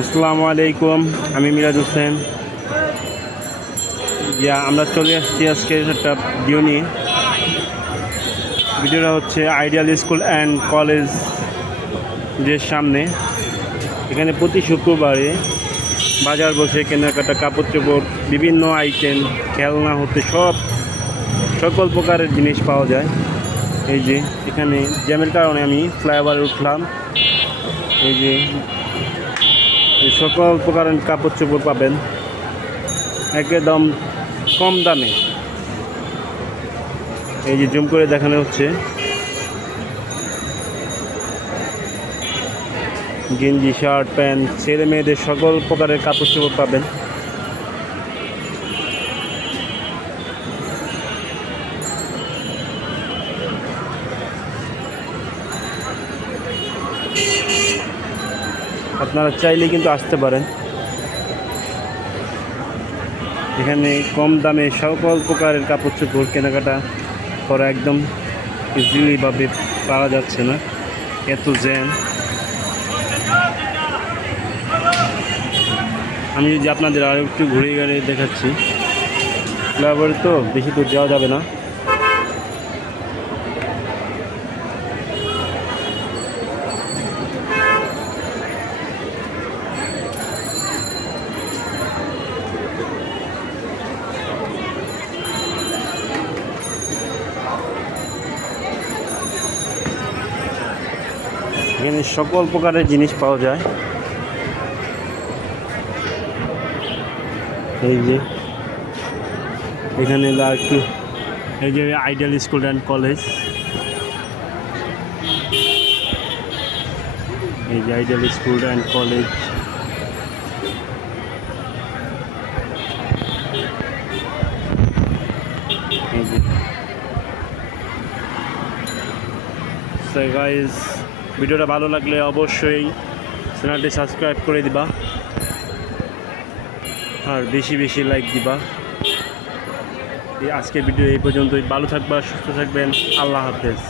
আসসালামু আলাইকুম, আমি মিরাজ হোসেন। আমরা চলে আসছি আজকে একটা ভিডিও নিয়ে। ভিডিওটা হচ্ছে আইডিয়াল স্কুল অ্যান্ড কলেজের সামনে। এখানে প্রতি শুক্রবারে বাজার বসে, কেনাকাটা, কাপড় চোপড়, বিভিন্ন আইটেম, খেলনা হতে সকল প্রকারের জিনিস পাওয়া যায়। এই যে এখানে জ্যামের কারণে আমি ফ্লাইওভারে উঠলাম। এই যে সকল প্রকারের কাপড় চোপড় পাবেন একদম কম দামে। এই যে জুম করে দেখানো হচ্ছে, গেঞ্জি, শার্ট, প্যান্ট, ছেলে মেয়েদের সকল প্রকারের কাপড় চোপড় পাবেন। আপনারা চাইলে কিন্তু আসতে পারেন। এখানে কম দামে সকল প্রকারের কাপড় চোপড় কেনাকাটা করা একদম ইজিলিভাবে পাওয়া যাচ্ছে না, এত জ্যাম। আমি যদি আপনাদের আরও একটু ঘুরে ঘুরে দেখাচ্ছি, ফ্লাইওভারে তো বেশি দূর যাওয়া যাবে না। এখানে সকল প্রকারের জিনিস পাওয়া যায়। এই যে এখানে একটু, এই যে আইডিয়াল স্কুল অ্যান্ড কলেজ, এই যে আইডিয়াল স্কুল অ্যান্ড কলেজ। এই যে গাইস, ভিডিওটা ভালো লাগলে অবশ্যই চ্যানেলটি সাবস্ক্রাইব করে দিবা আর বেশি বেশি লাইক দিবা। আজকের ভিডিও এই পর্যন্তই। ভালো থাকবা, সুস্থ থাকবেন। আল্লাহ হাফেজ।